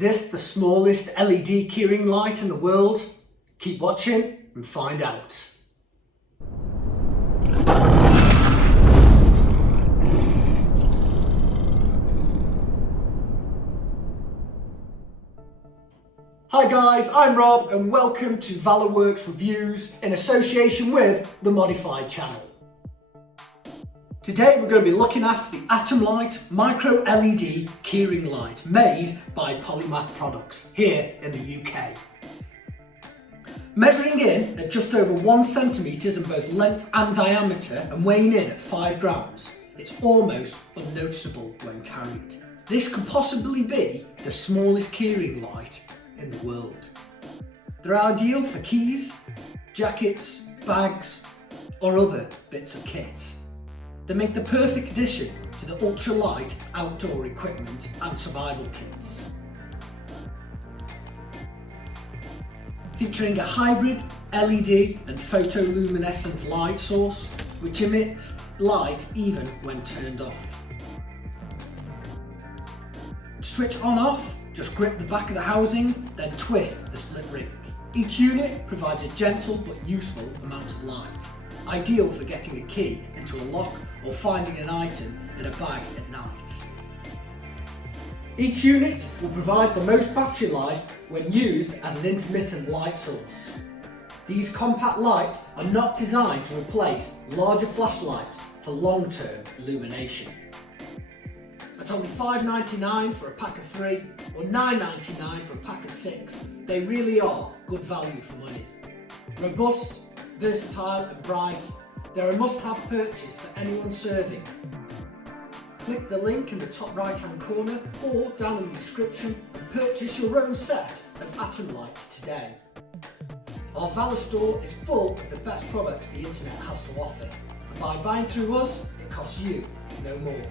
this the smallest LED keyring light in the world? Keep watching and find out. Hi guys, I'm Rob and welcome to Valour Works Reviews in association with the Modified channel. Today we're going to be looking at the Atomlight Micro LED Keyring Light made by Polymath Products here in the UK. Measuring in at just over 1 centimetre in both length and diameter and weighing in at 5 grams, it's almost unnoticeable when carried. This could possibly be the smallest keyring light in the world. They're ideal for keys, jackets, bags or other bits of kit. They make the perfect addition to the ultralight outdoor equipment and survival kits. Featuring a hybrid LED and photoluminescent light source which emits light even when turned off. To switch on off, just grip the back of the housing, then twist the split ring. Each unit provides a gentle but useful amount of light, ideal for getting a key into a lock or finding an item in a bag at night. Each unit will provide the most battery life when used as an intermittent light source. These compact lights are not designed to replace larger flashlights for long-term illumination. At only $5.99 for a pack of 3 or $9.99 for a pack of 6, they really are good value for money. Robust, versatile and bright, they're a must-have purchase for anyone serving. Click the link in the top right hand corner or down in the description and purchase your own set of Atomlights today. Our Valour store is full of the best products the internet has to offer, and by buying through us, it costs you no more.